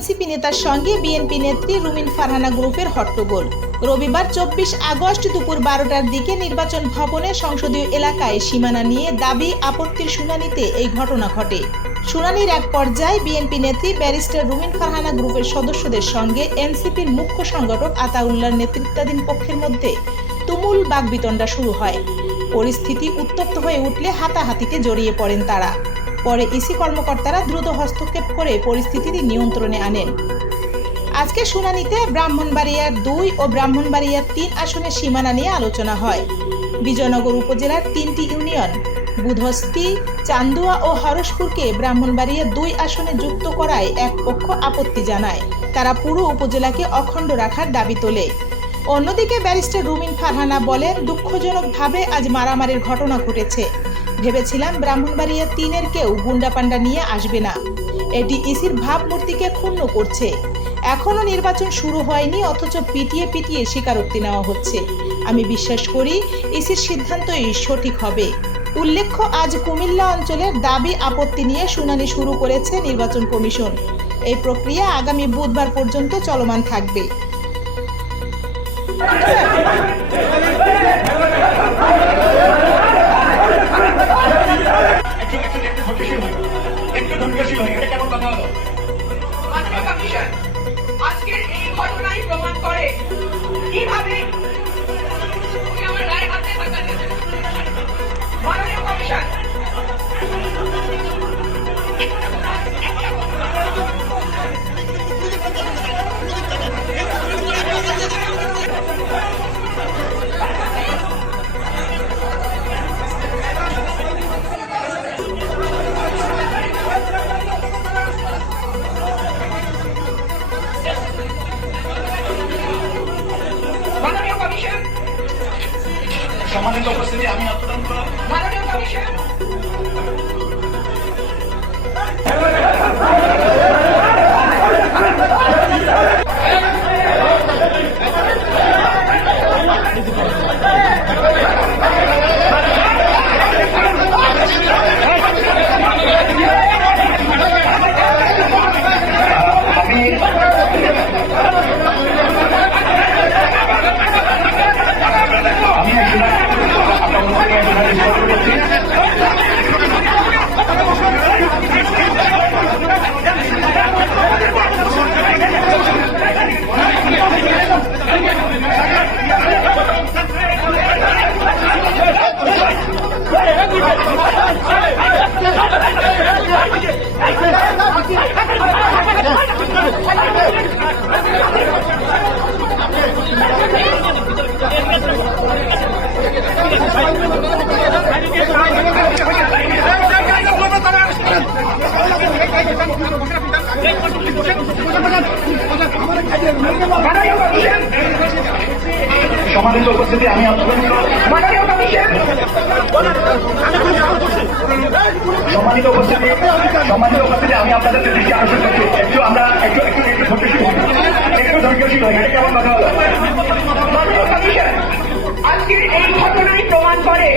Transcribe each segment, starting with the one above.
NCP নেতার সঙ্গে BNP নেত্রী রুমিন ফারহানা গ্রুপের হট্টগোল। রবিবার চব্বিশ আগস্ট দুপুর বারোটার দিকে নির্বাচন ভবনে সংসদীয় এলাকায় সীমানা নিয়ে দাবি আপত্তির শুনানিতে এই ঘটনা ঘটে। শুনানির এক পর্যায়ে বিএনপি নেত্রী ব্যারিস্টার রুমিন ফারহানা গ্রুপের সদস্যদের সঙ্গে এনসিপির মুখ্য সংগঠক আতাউল্লাহর নেতৃত্বাধীন পক্ষের মধ্যে তুমুল বাগবিতণ্ডা শুরু হয়। পরিস্থিতি উত্তপ্ত হয়ে উঠলে হাতাহাতিতে জড়িয়ে পড়েন তারা। পরে ইসি কর্মকর্তারা দ্রুত হস্তক্ষেপ করে পরিস্থিতি নিয়ন্ত্রণে আনেন। আজকে শুনানিতে ব্রাহ্মণবাড়িয়ার দুই ও ব্রাহ্মণবাড়িয়ার তিন আসনের সীমানা নিয়ে আলোচনা হয়। বিজয়নগর উপজেলার তিনটি ইউনিয়ন বুধস্তি চান্দুয়া ও হরসপুরকে ব্রাহ্মণবাড়িয়ার দুই আসনে যুক্ত করায় এক পক্ষ আপত্তি জানায়। তারা পুরো উপজেলাকে অখণ্ড রাখার দাবি তোলে। অন্যদিকে ব্যারিস্টার রুমিন ফারহানা বলেন, দুঃখজনকভাবে আজ মারামারির ঘটনা ঘটেছে। ভেবেছিলাম ব্রাহ্মণবাড়িয়া তিনের কেউ গুন্ডা গুন্ডাপান্ডা নিয়ে আসবে না। এটি ইসির ভাবমূর্তিকে ক্ষুণ্ণ করছে। এখনও নির্বাচন শুরু হয়নি, অথচ পিটিয়ে পিটিয়ে স্বীকারোক্তি নেওয়া হচ্ছে। আমি বিশ্বাস করি ইসির সিদ্ধান্তই সঠিক হবে। উল্লেখ্য, আজ কুমিল্লা অঞ্চলের দাবি আপত্তি নিয়ে শুনানি শুরু করেছে নির্বাচন কমিশন। এই প্রক্রিয়া আগামী বুধবার পর্যন্ত চলমান থাকবে। Keep on it. সম্মানিত উপস্থিতি আমি কমিশন আমি সম্মানিত উপস্থিতি আমি সম্মানিত উপস্থিতি সম্মানিত উপস্থিতি আমি আপনাদের দৃষ্টি আকর্ষণ করছি। একটু আমরা একটু একটু একটু ধৈর্যশীল হই। একটু ধৈর্যশীল হই। এটা কেমন কথা হলো আজকের এই ঘটনাই প্রমাণ করে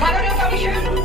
মাননীয় কমিশন